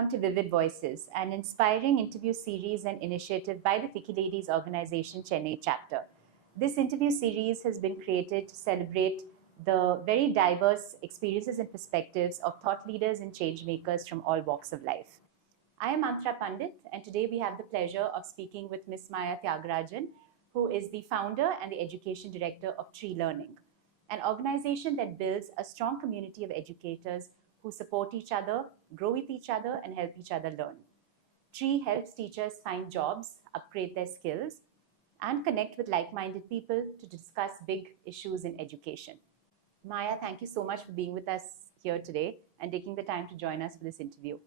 welcome to Vivid Voices, an inspiring interview series and initiative by the Thicky Ladies Organization Chennai chapter. This interview series has been created to celebrate the very diverse experiences and perspectives of thought leaders and change makers from all walks of life. I am Mantra Pandit, and today we have the pleasure of speaking with Ms. Maya Thiagarajan, who is the founder and the education director of Tree Learning, an organization that builds a strong community of educators who support each other, grow with each other, and help each other learn. Tree helps teachers find jobs, upgrade their skills, and connect with like-minded people to discuss big issues in education. Maya, thank you so much for being with us here today and taking the time to join us for this interview.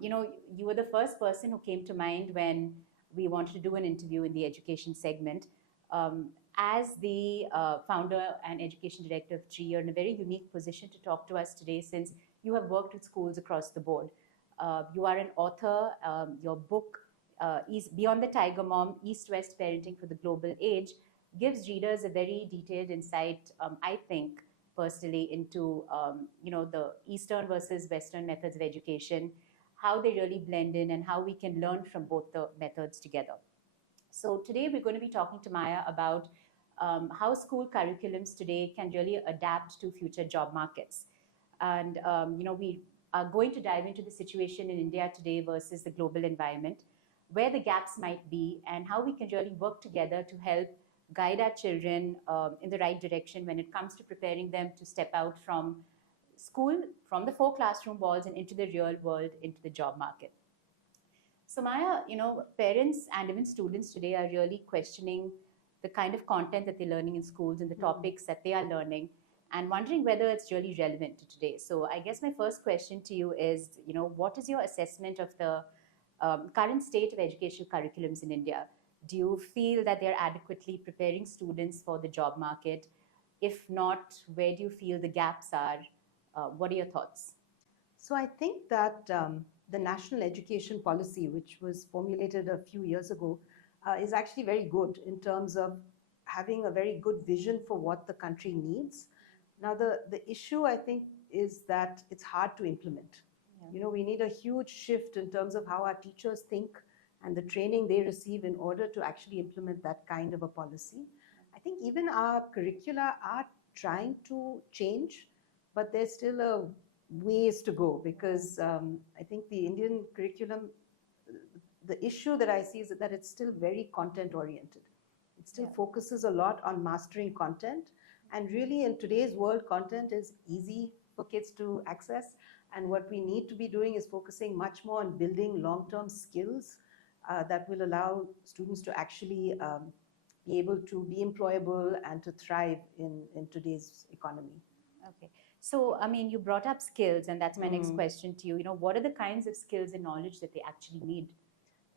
You were the first person who came to mind when we wanted to do an interview in the education segment. As the founder and education director of Tree, you're in a very unique position to talk to us today since you have worked with schools across the board. You are an author. Your book, Beyond the Tiger Mom, East-West Parenting for the Global Age, gives readers a very detailed insight, I think, personally, into the Eastern versus Western methods of education, how they really blend in, and how we can learn from both the methods together. So today we're going to be talking to Maya about how school curriculums today can really adapt to future job markets. And we are going to dive into the situation in India today versus the global environment, where the gaps might be, and how we can really work together to help guide our children in the right direction when it comes to preparing them to step out from school, from the four classroom walls and into the real world, into the job market. So Maya, parents and even students today are really questioning the kind of content that they're learning in schools and the topics that they are learning and wondering whether it's really relevant to today. So I guess my first question to you is, what is your assessment of the current state of educational curriculums in India? Do you feel that they're adequately preparing students for the job market? If not, where do you feel the gaps are? What are your thoughts? So I think that the national education policy, which was formulated a few years ago, is actually very good in terms of having a very good vision for what the country needs. Now, the issue, I think, is that it's hard to implement. Yeah. We need a huge shift in terms of how our teachers think and the training they receive in order to actually implement that kind of a policy. I think even our curricula are trying to change, but there's still a ways to go because I think the Indian curriculum, the issue that I see is that it's still very content oriented. It still focuses a lot on mastering content, and really in today's world, content is easy for kids to access, and what we need to be doing is focusing much more on building long-term skills that will allow students to actually be able to be employable and to thrive in today's economy. Okay. So, you brought up skills, and that's my next question to you. What are the kinds of skills and knowledge that they actually need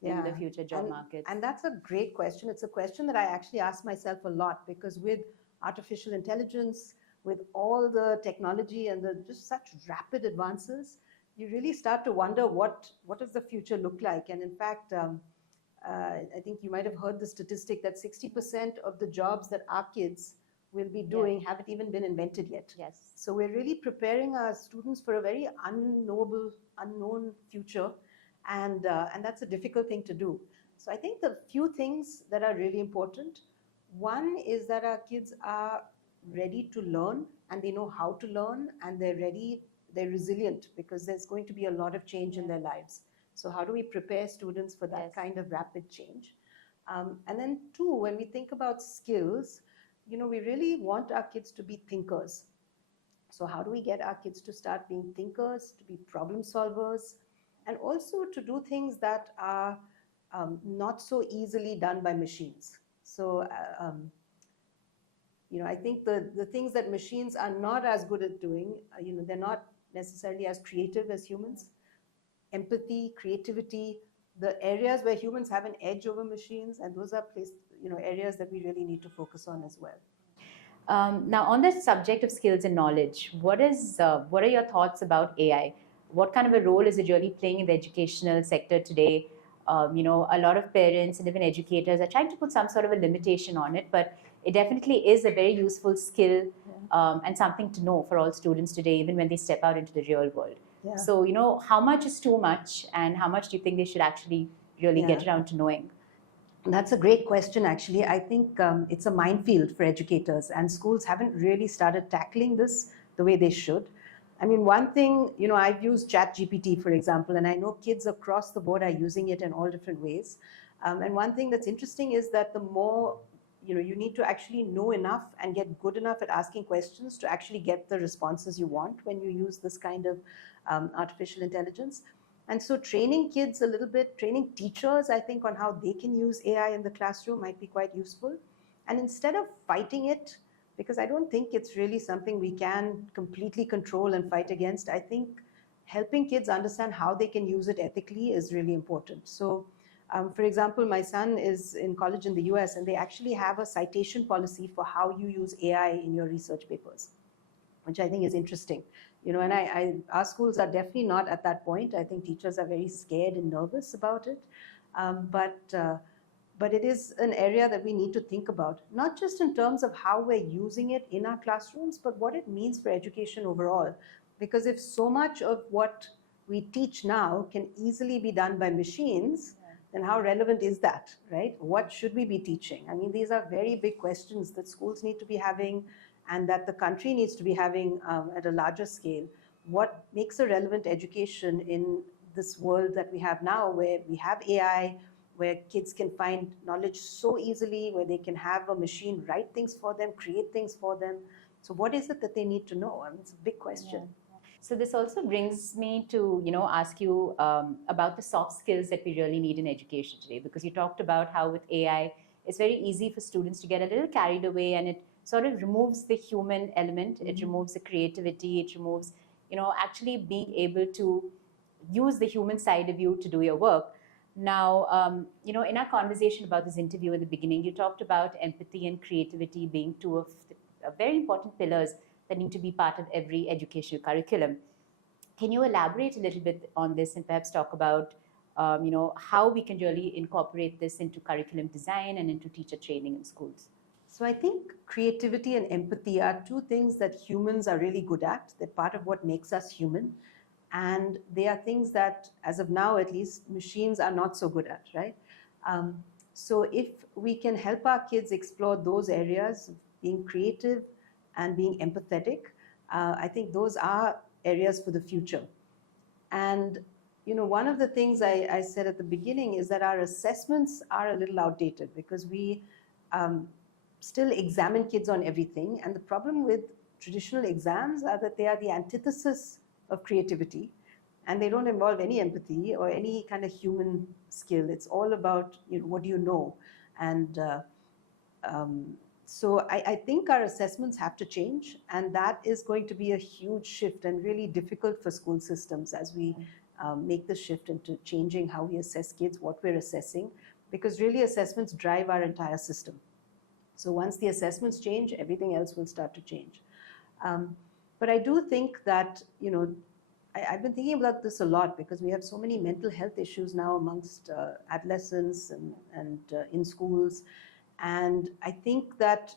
in the future job markets? And that's a great question. It's a question that I actually ask myself a lot because with artificial intelligence, with all the technology and just such rapid advances, you really start to wonder what does the future look like? And in fact, I think you might have heard the statistic that 60% of the jobs that our kids will be doing haven't even been invented yet. Yes. So we're really preparing our students for a very unknown future, and that's a difficult thing to do. So I think the few things that are really important, one is that our kids are ready to learn and they know how to learn and they're resilient because there's going to be a lot of change in their lives. So how do we prepare students for that kind of rapid change? And then two, when we think about skills, we really want our kids to be thinkers. So how do we get our kids to start being thinkers, to be problem solvers, and also to do things that are not so easily done by machines? So, I think the things that machines are not as good at doing, they're not necessarily as creative as humans. Empathy, creativity, the areas where humans have an edge over machines, and those are areas that we really need to focus on as well. Now, on the subject of skills and knowledge, what are your thoughts about AI? What kind of a role is it really playing in the educational sector today? A lot of parents and even educators are trying to put some sort of a limitation on it, but it definitely is a very useful skill and something to know for all students today, even when they step out into the real world. Yeah. So, how much is too much, and how much do you think they should actually really Yeah. get around to knowing? That's a great question, actually. I think it's a minefield for educators, and schools haven't really started tackling this the way they should. I mean, one thing, I've used ChatGPT, for example, and I know kids across the board are using it in all different ways. And one thing that's interesting is that the more, you need to actually know enough and get good enough at asking questions to actually get the responses you want when you use this kind of artificial intelligence. And so training kids a little bit, training teachers, I think, on how they can use AI in the classroom might be quite useful. And instead of fighting it, because I don't think it's really something we can completely control and fight against, I think helping kids understand how they can use it ethically is really important. So, for example, my son is in college in the US, and they actually have a citation policy for how you use AI in your research papers, which I think is interesting. And our schools are definitely not at that point. I think teachers are very scared and nervous about it. But it is an area that we need to think about, not just in terms of how we're using it in our classrooms, but what it means for education overall. Because if so much of what we teach now can easily be done by machines, then how relevant is that, right? What should we be teaching? I mean, these are very big questions that schools need to be having, and that the country needs to be having at a larger scale. What makes a relevant education in this world that we have now, where we have AI, where kids can find knowledge so easily, where they can have a machine write things for them, create things for them. So what is it that they need to know? I mean, it's a big question. Yeah. So this also brings me to, ask you about the soft skills that we really need in education today, because you talked about how with AI, it's very easy for students to get a little carried away, and it sort of removes the human element. It removes the creativity. It removes, actually being able to use the human side of you to do your work. Now, in our conversation about this interview in the beginning, you talked about empathy and creativity being two of the very important pillars that need to be part of every educational curriculum. Can you elaborate a little bit on this and perhaps talk about how we can really incorporate this into curriculum design and into teacher training in schools? So I think creativity and empathy are two things that humans are really good at. They're part of what makes us human. And they are things that, as of now at least, machines are not so good at, right? So if we can help our kids explore those areas, being creative and being empathetic, I think those are areas for the future. And one of the things I said at the beginning is that our assessments are a little outdated, because we still examine kids on everything. And the problem with traditional exams are that they are the antithesis of creativity, and they don't involve any empathy or any kind of human skill. It's all about, what do you know? And so I think our assessments have to change, and that is going to be a huge shift and really difficult for school systems as we make the shift into changing how we assess kids, what we're assessing, because really assessments drive our entire system. So once the assessments change, everything else will start to change. But I do think that, I've been thinking about this a lot, because we have so many mental health issues now amongst adolescents and in schools. And I think that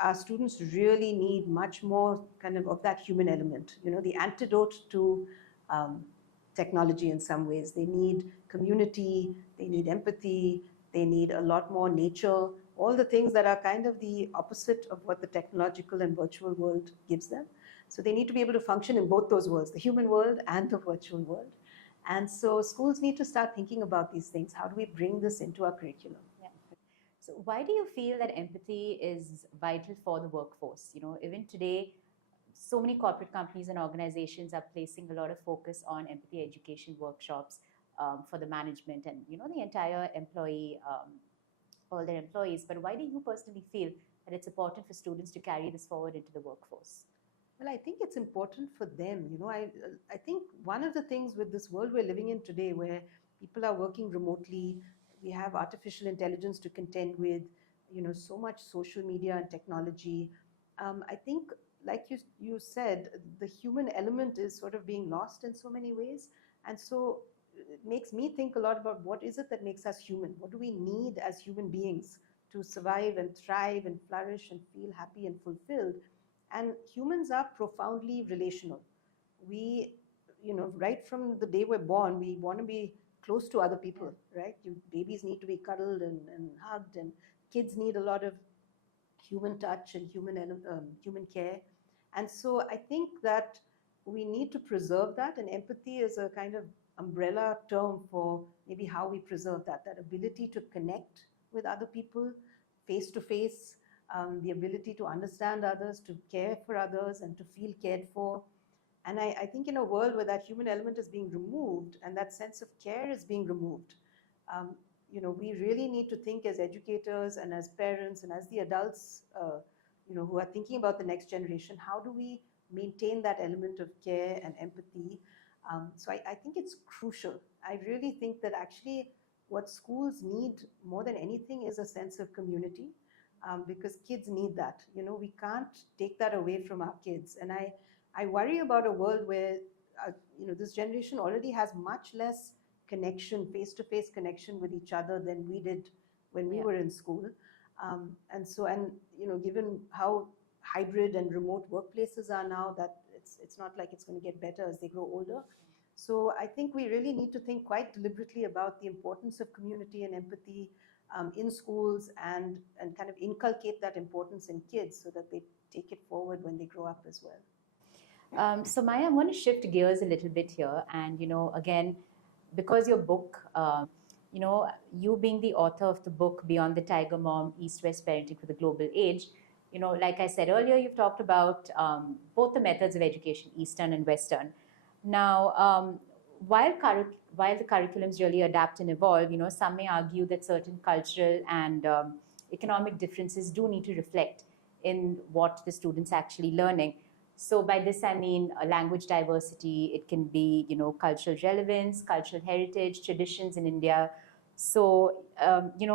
our students really need much more kind of that human element, the antidote to technology in some ways. They need community, they need empathy, they need a lot more nature, all the things that are kind of the opposite of what the technological and virtual world gives them. So they need to be able to function in both those worlds, the human world and the virtual world. And so schools need to start thinking about these things. How do we bring this into our curriculum? Yeah. So why do you feel that empathy is vital for the workforce? Even today, so many corporate companies and organizations are placing a lot of focus on empathy education workshops for the management and the entire employee, all their employees. But why do you personally feel that it's important for students to carry this forward into the workforce? Well, I think it's important for them. I think one of the things with this world we're living in today, where people are working remotely, we have artificial intelligence to contend with, so much social media and technology. I think, like you said, the human element is sort of being lost in so many ways. And so it makes me think a lot about what is it that makes us human? What do we need as human beings to survive and thrive and flourish and feel happy and fulfilled? And humans are profoundly relational. We right from the day we're born, we want to be close to other people, right? Babies need to be cuddled and hugged, and kids need a lot of human touch and human care. And so I think that we need to preserve that, and empathy is a kind of umbrella term for maybe how we preserve that ability to connect with other people face to face, the ability to understand others, to care for others, and to feel cared for. And I think in a world where that human element is being removed and that sense of care is being removed, um, we really need to think as educators and as parents and as the adults, who are thinking about the next generation, how do we maintain that element of care and empathy? So I think it's crucial. I really think that actually what schools need more than anything is a sense of community, because kids need that. We can't take that away from our kids. And I worry about a world where, this generation already has much less connection, face-to-face connection with each other than we did when we were in school. Given how hybrid and remote workplaces are now, that it's not like it's going to get better as they grow older. So I think we really need to think quite deliberately about the importance of community and empathy in schools, and kind of inculcate that importance in kids so that they take it forward when they grow up as well. So Maya, I want to shift gears a little bit here, and again, because your book, you being the author of the book Beyond the Tiger Mom: East-West Parenting for the Global Age, like I said earlier, you've talked about both the methods of education, Eastern and Western. Now, while the curriculums really adapt and evolve, some may argue that certain cultural and economic differences do need to reflect in what the students actually learning. So by this, I mean language diversity. It can be, cultural relevance, cultural heritage, traditions in India. So,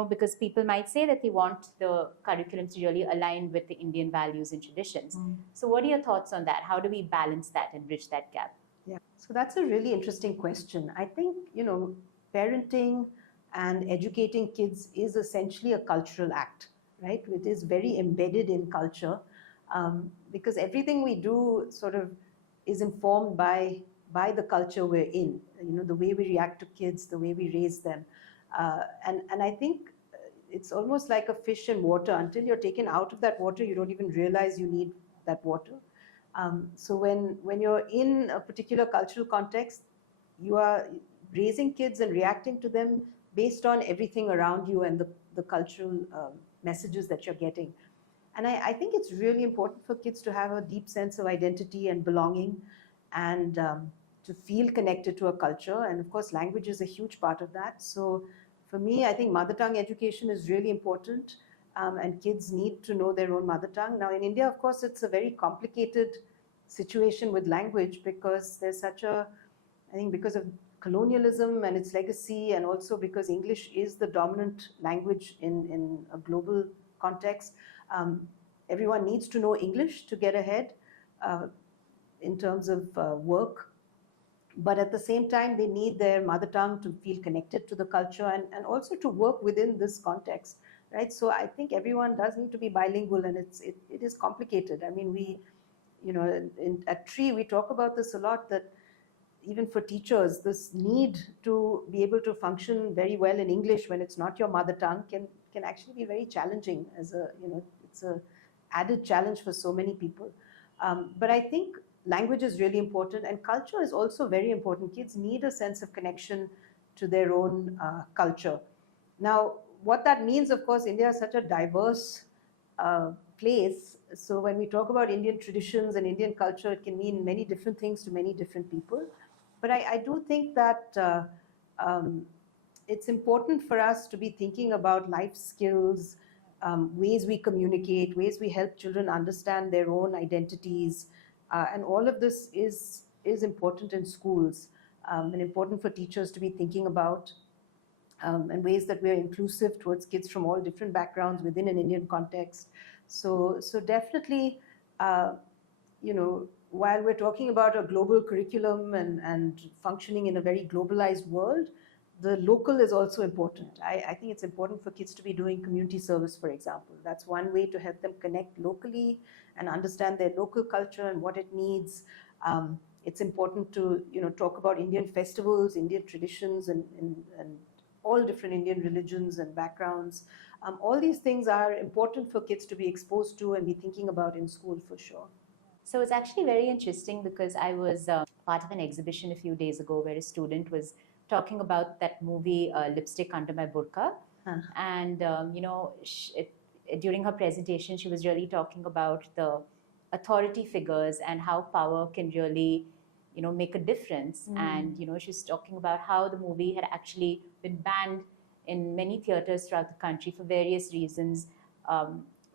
because people might say that they want the curriculum to really align with the Indian values and traditions. So what are your thoughts on that? How do we balance that and bridge that gap? Yeah, so that's a really interesting question. I think, parenting and educating kids is essentially a cultural act, right? It is very embedded in culture. Because everything we do sort of is informed by the culture we're in, the way we react to kids, the way we raise them. And I think it's almost like a fish in water. Until you're taken out of that water, you don't even realize you need that water. So when you're in a particular cultural context, you are raising kids and reacting to them based on everything around you and the cultural messages that you're getting. And I think it's really important for kids to have a deep sense of identity and belonging, and to feel connected to a culture. And of course, language is a huge part of that. So for me, I think mother tongue education is really important, and kids need to know their own mother tongue. Now in India, of course, it's a very complicated situation with language, because there's I think because of colonialism and its legacy, and also because English is the dominant language in a global context. Everyone needs to know English to get ahead in terms of work. But at the same time, they need their mother tongue to feel connected to the culture, and also to work within this context, right? So I think everyone does need to be bilingual, and it is complicated. I mean, at TREE, we talk about this a lot, that even for teachers, this need to be able to function very well in English when it's not your mother tongue can actually be very challenging. It's a added challenge for so many people. But I think language is really important, and culture is also very important. Kids need a sense of connection to their own culture. Now, what that means, of course, India is such a diverse place. So when we talk about Indian traditions and Indian culture, it can mean many different things to many different people. But I do think that it's important for us to be thinking about life skills, ways we communicate, ways we help children understand their own identities. And all of this is important in schools, and important for teachers to be thinking about, and ways that we're inclusive towards kids from all different backgrounds within an Indian context. So definitely, while we're talking about a global curriculum and functioning in a very globalized world, the local is also important. I think it's important for kids to be doing community service, for example. That's one way to help them connect locally and understand their local culture and what it needs. It's important to, talk about Indian festivals, Indian traditions, and all different Indian religions and backgrounds. All these things are important for kids to be exposed to and be thinking about in school for sure. So it's actually very interesting because I was part of an exhibition a few days ago where a student was talking about that movie Lipstick Under My Burqa. Huh. And, during her presentation, she was really talking about the authority figures and how power can really, make a difference. And, she's talking about how the movie had actually been banned in many theaters throughout the country for various reasons.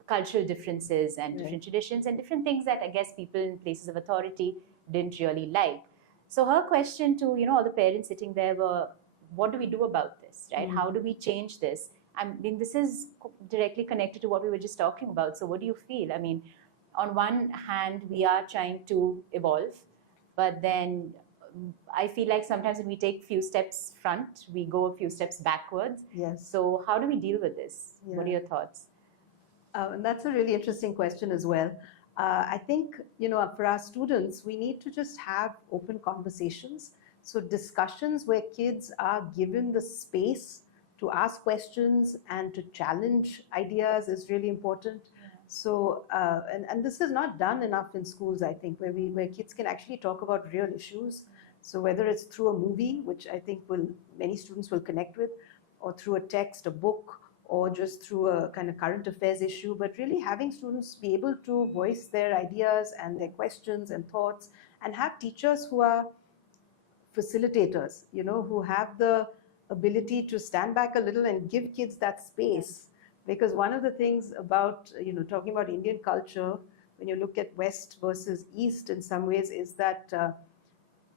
Cultural differences and different traditions and different things that I guess people in places of authority didn't really like. So her question to all the parents sitting there were, what do we do about this, right? How do we change this? I mean, this is directly connected to what we were just talking about. So what do you feel? I mean, on one hand, we are trying to evolve, but then I feel like sometimes when we take a few steps front, we go a few steps backwards. Yes. So how do we deal with this? What are your thoughts? And that's a really interesting question as well. I think, for our students, we need to just have open conversations. So discussions where kids are given the space to ask questions and to challenge ideas is really important. Yeah. So, and this is not done enough in schools, I think, where kids can actually talk about real issues. So whether it's through a movie, which I think many students will connect with, or through a text, a book, or just through a kind of current affairs issue, but really having students be able to voice their ideas and their questions and thoughts, and have teachers who are facilitators, who have the ability to stand back a little and give kids that space. Because one of the things about, talking about Indian culture, when you look at West versus East in some ways, is that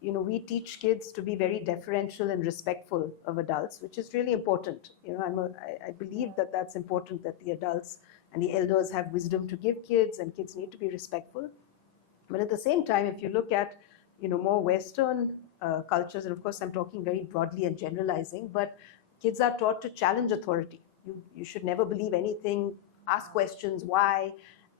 we teach kids to be very deferential and respectful of adults, which is really important. I believe that that's important, that the adults and the elders have wisdom to give kids, and kids need to be respectful. But at the same time, if you look at, more Western cultures, and of course I'm talking very broadly and generalizing, but kids are taught to challenge authority. You should never believe anything, ask questions, why?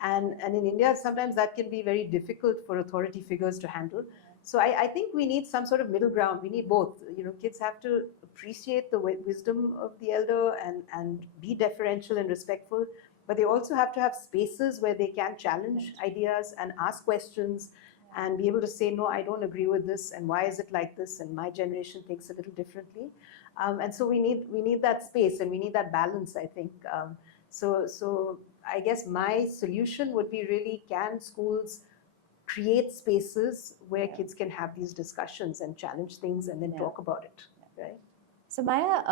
And in India, sometimes that can be very difficult for authority figures to handle. So I think we need some sort of middle ground. We need both. Kids have to appreciate the wisdom of the elder and be deferential and respectful, but they also have to have spaces where they can challenge ideas and ask questions and be able to say, no, I don't agree with this, and why is it like this, and my generation thinks a little differently. And so we need that space, and we need that balance, I think. So I guess my solution would be really, can schools create spaces where kids can have these discussions and challenge things and then talk about it, right? So Maya,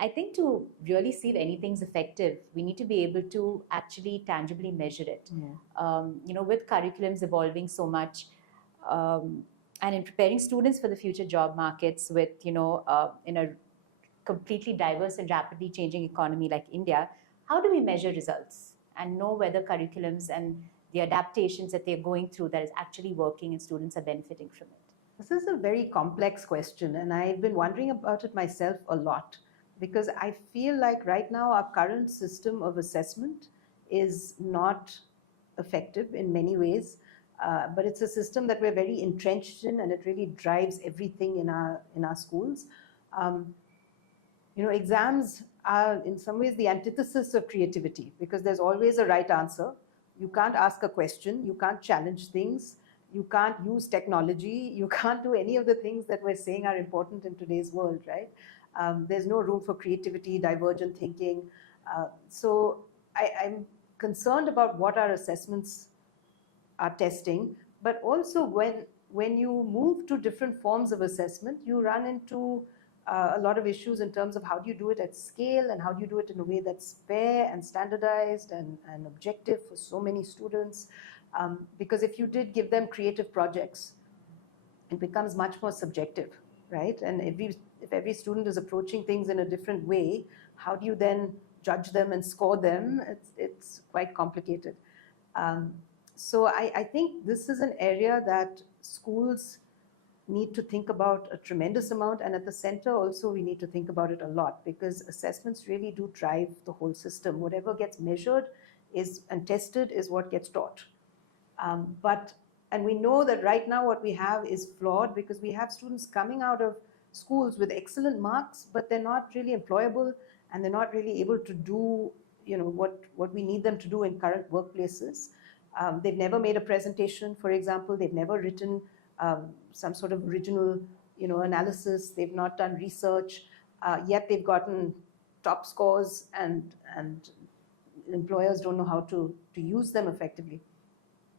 I think to really see if anything's effective, we need to be able to actually tangibly measure it. With curriculums evolving so much, and in preparing students for the future job markets with, in a completely diverse and rapidly changing economy like India, how do we measure results and know whether curriculums and the adaptations that they're going through that is actually working and students are benefiting from it? This is a very complex question, and I've been wondering about it myself a lot, because I feel like right now our current system of assessment is not effective in many ways, but it's a system that we're very entrenched in, and it really drives everything in our schools. Exams are in some ways the antithesis of creativity, because there's always a right answer. You can't ask a question, you can't challenge things, you can't use technology, you can't do any of the things that we're saying are important in today's world, right? There's no room for creativity, divergent thinking. So I'm concerned about what our assessments are testing, but also when you move to different forms of assessment, you run into a lot of issues in terms of how do you do it at scale, and how do you do it in a way that's fair and standardized and objective for so many students. Because if you did give them creative projects, it becomes much more subjective, right? And if every student is approaching things in a different way, how do you then judge them and score them? It's quite complicated. So I think this is an area that schools need to think about a tremendous amount, and at the center also we need to think about it a lot, because assessments really do drive the whole system. Whatever gets measured and tested is what gets taught. But And we know that right now what we have is flawed because we have students coming out of schools with excellent marks, but they're not really employable and they're not really able to do what we need them to do in current workplaces. They've never made a presentation, for example. They've never written some sort of original analysis. They've not done research, yet they've gotten top scores, and employers don't know how to use them effectively.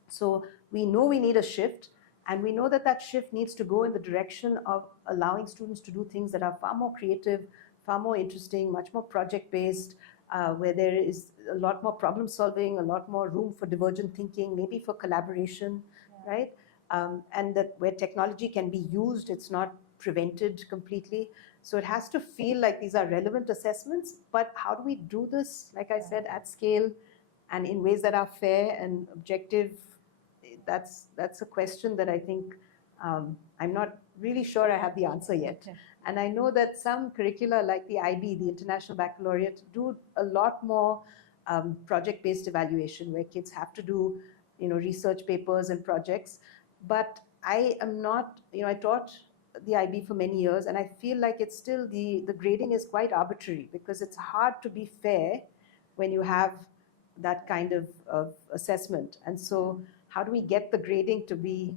So we know we need a shift, and we know that that shift needs to go in the direction of allowing students to do things that are far more creative, far more interesting, much more project-based, where there is a lot more problem solving, a lot more room for divergent thinking, maybe for collaboration, right? And that where technology can be used, it's not prevented completely. So it has to feel like these are relevant assessments, but how do we do this, like I said, at scale and in ways that are fair and objective? That's a question that I think I'm not really sure I have the answer yet. Okay. And I know that some curricula like the IB, the International Baccalaureate, do a lot more project-based evaluation where kids have to do research papers and projects. But I am not, I taught the IB for many years, and I feel like it's still, the grading is quite arbitrary because it's hard to be fair when you have that kind of assessment. And so how do we get the grading to be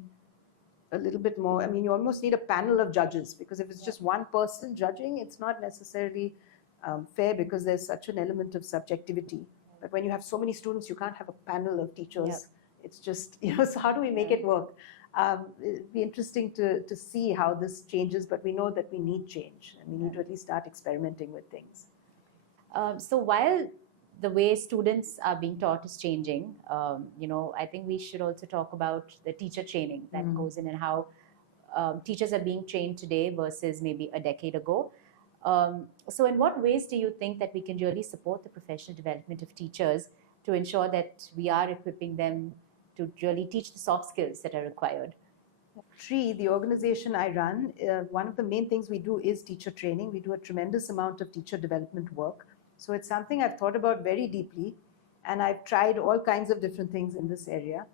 a little bit more, you almost need a panel of judges, because if it's just one person judging, it's not necessarily fair because there's such an element of subjectivity. But when you have so many students, you can't have a panel of teachers. It's just, so how do we make it work? It'd be interesting to see how this changes, but we know that we need change, and we need to at least start experimenting with things. So while the way students are being taught is changing, I think we should also talk about the teacher training that goes in, and how teachers are being trained today versus maybe a decade ago. So in what ways do you think that we can really support the professional development of teachers to ensure that we are equipping them to really teach the soft skills that are required? TREE, the organization I run, one of the main things we do is teacher training. We do a tremendous amount of teacher development work. So it's something I've thought about very deeply, and I've tried all kinds of different things in this area.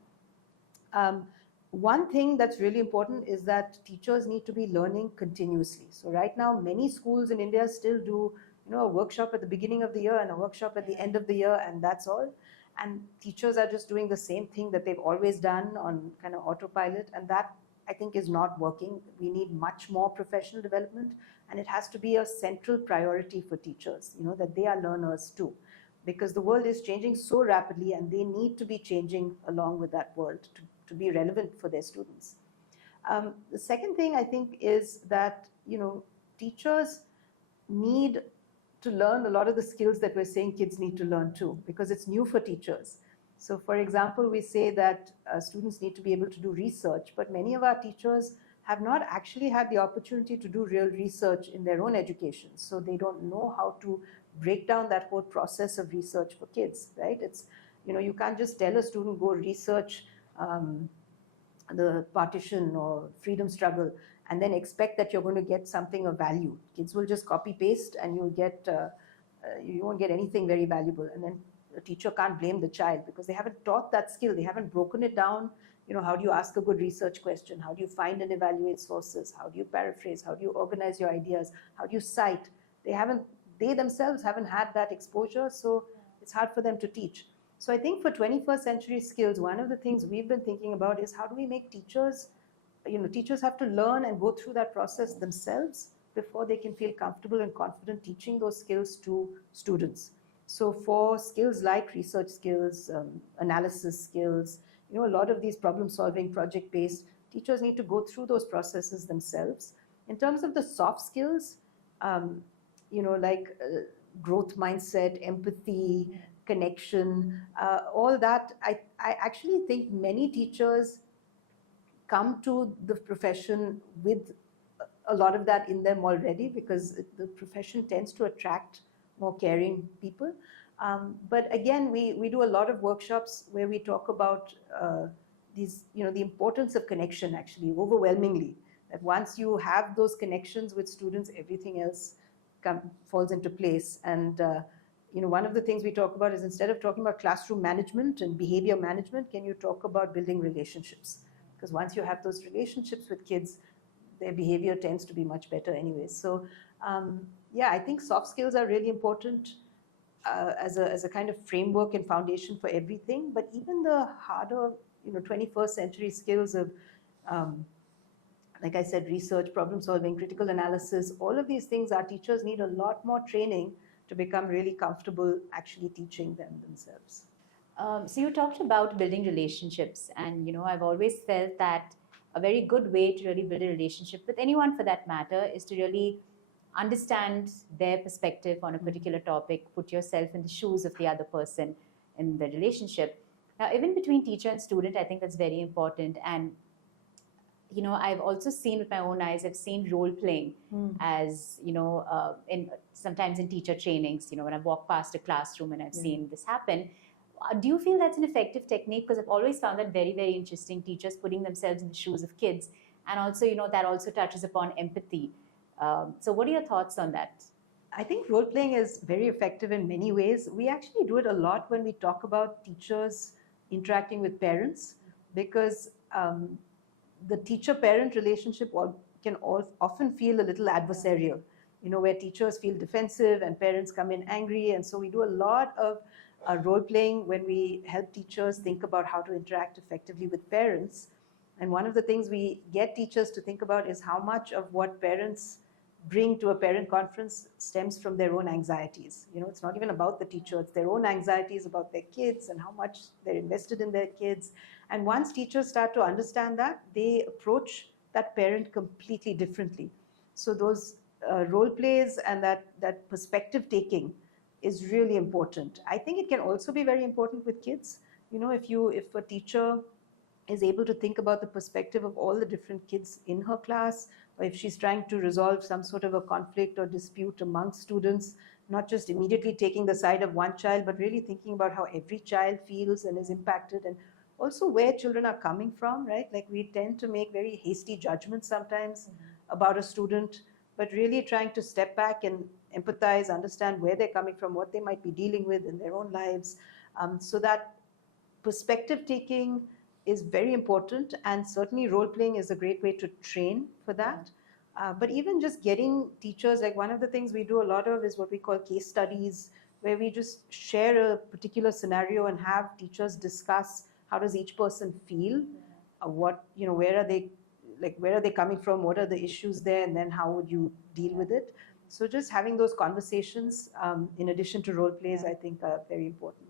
One thing that's really important is that teachers need to be learning continuously. So right now, many schools in India still do a workshop at the beginning of the year and a workshop at the end of the year, and that's all. And teachers are just doing the same thing that they've always done on kind of autopilot, and that, I think, is not working. We need much more professional development, and it has to be a central priority for teachers, that they are learners too, because the world is changing so rapidly, and they need to be changing along with that world to be relevant for their students. The second thing I think is that, teachers need to learn a lot of the skills that we're saying kids need to learn too, because it's new for teachers. So for example, we say that students need to be able to do research, but many of our teachers have not actually had the opportunity to do real research in their own education. So they don't know how to break down that whole process of research for kids, right? It's, you can't just tell a student, go research the partition or freedom struggle, and then expect that you're going to get something of value. Kids will just copy paste, and you'll get, you won't get anything very valuable. And then a teacher can't blame the child because they haven't taught that skill. They haven't broken it down. How do you ask a good research question? How do you find and evaluate sources? How do you paraphrase? How do you organize your ideas? How do you cite? They themselves haven't had that exposure, so it's hard for them to teach. So I think for 21st century skills, one of the things we've been thinking about is how do we make teachers, teachers have to learn and go through that process themselves before they can feel comfortable and confident teaching those skills to students. So for skills like research skills, analysis skills, a lot of these problem-solving, project-based, teachers need to go through those processes themselves. In terms of the soft skills, like growth mindset, empathy, connection, all that, I actually think many teachers come to the profession with a lot of that in them already, because the profession tends to attract more caring people. But again, we do a lot of workshops where we talk about these, the importance of connection, actually, overwhelmingly. That once you have those connections with students, everything else falls into place. And one of the things we talk about is, instead of talking about classroom management and behavior management, can you talk about building relationships? because once you have those relationships with kids, their behavior tends to be much better anyway. So yeah, I think soft skills are really important as a kind of framework and foundation for everything. But even the harder, 21st century skills of, like I said, research, problem solving, critical analysis, all of these things, our teachers need a lot more training to become really comfortable actually teaching them themselves. So you talked about building relationships, and I've always felt that a very good way to really build a relationship with anyone, for that matter, is to really understand their perspective on a particular topic, put yourself in the shoes of the other person in the relationship. Now, even between teacher and student, I think that's very important. And I've also seen with my own eyes, I've seen role playing as, in sometimes in teacher trainings, when I've walked past a classroom and I've seen this happen. Do you feel that's an effective technique? Because I've always found that very, very interesting, teachers putting themselves in the shoes of kids. And also, that also touches upon empathy. So what are your thoughts on that? I think role playing is very effective in many ways. We actually do it a lot when we talk about teachers interacting with parents, because the teacher-parent relationship can often feel a little adversarial, where teachers feel defensive and parents come in angry. And so we do a lot of role playing when we help teachers think about how to interact effectively with parents. And one of the things we get teachers to think about is how much of what parents bring to a parent conference stems from their own anxieties. It's not even about the teacher, it's their own anxieties about their kids and how much they're invested in their kids. And once teachers start to understand that, they approach that parent completely differently. So those role plays and that perspective taking is really important. I think it can also be very important with kids. If a teacher is able to think about the perspective of all the different kids in her class, or if she's trying to resolve some sort of a conflict or dispute amongst students, not just immediately taking the side of one child, but really thinking about how every child feels and is impacted, and also where children are coming from, right? Like we tend to make very hasty judgments sometimes about a student, but really trying to step back and empathize, understand where they're coming from, what they might be dealing with in their own lives. So that perspective taking is very important, and certainly role playing is a great way to train for that. But even just getting teachers, like one of the things we do a lot of is what we call case studies, where we just share a particular scenario and have teachers discuss how does each person feel, where are they coming from, what are the issues there, and then how would you deal with it. So just having those conversations in addition to role plays, I think are very important.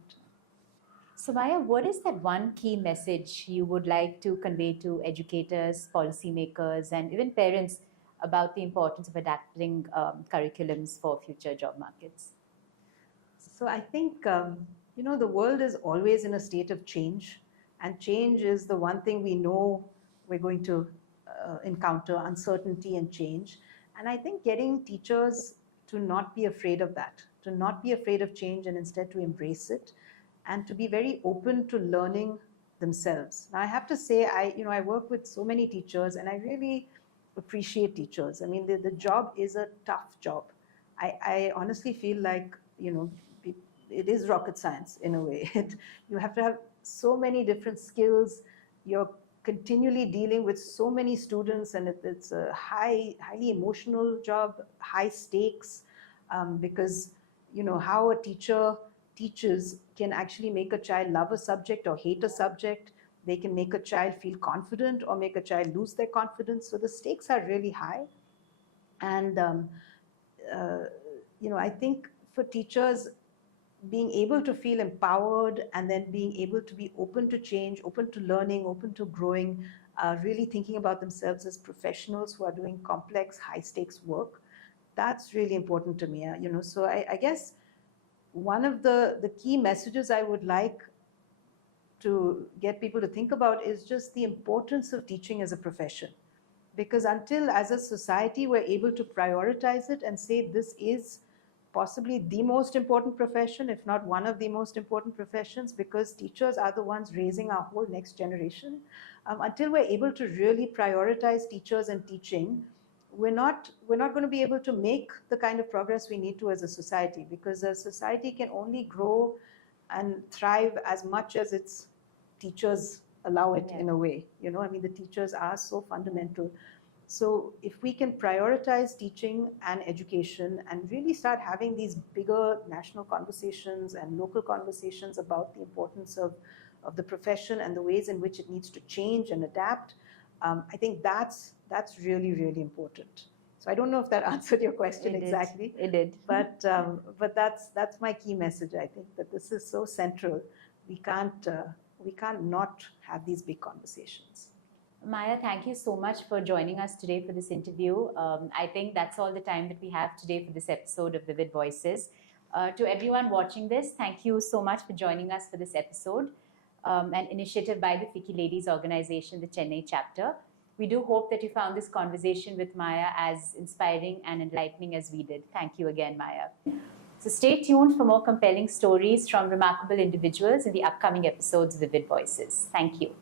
So Maya, what is that one key message you would like to convey to educators, policymakers, and even parents about the importance of adapting curriculums for future job markets? So I think, the world is always in a state of change, and change is the one thing we know we're going to encounter, uncertainty and change. And I think getting teachers to not be afraid of that, to not be afraid of change and instead to embrace it, and to be very open to learning themselves. Now, I have to say, I work with so many teachers, and I really appreciate teachers. I mean, the job is a tough job. I honestly feel like, it is rocket science in a way. You have to have so many different skills. You're continually dealing with so many students, and it's a highly emotional job, high stakes, because how a teacher teaches can actually make a child love a subject or hate a subject. They can make a child feel confident or make a child lose their confidence. So the stakes are really high. And I think for teachers, being able to feel empowered and then being able to be open to change, open to learning, open to growing, really thinking about themselves as professionals who are doing complex, high-stakes work, that's really important to me. So I guess one of the key messages I would like to get people to think about is just the importance of teaching as a profession. Because until, as a society, we're able to prioritize it and say this is possibly the most important profession, if not one of the most important professions, because teachers are the ones raising our whole next generation. Until we're able to really prioritize teachers and teaching, we're not going to be able to make the kind of progress we need to as a society, because a society can only grow and thrive as much as its teachers allow it Yeah. in a way. I mean, the teachers are so fundamental. So if we can prioritize teaching and education and really start having these bigger national conversations and local conversations about the importance of the profession and the ways in which it needs to change and adapt, I think that's really, really important. So I don't know if that answered your question exactly. It did. But that's my key message. I think that this is so central. We can't not have these big conversations. Maya, thank you so much for joining us today for this interview. I think that's all the time that we have today for this episode of Vivid Voices. To everyone watching this, thank you so much for joining us for this episode, an initiative by the FICCI Ladies Organization, the Chennai chapter. We do hope that you found this conversation with Maya as inspiring and enlightening as we did. Thank you again, Maya. So stay tuned for more compelling stories from remarkable individuals in the upcoming episodes of Vivid Voices. Thank you.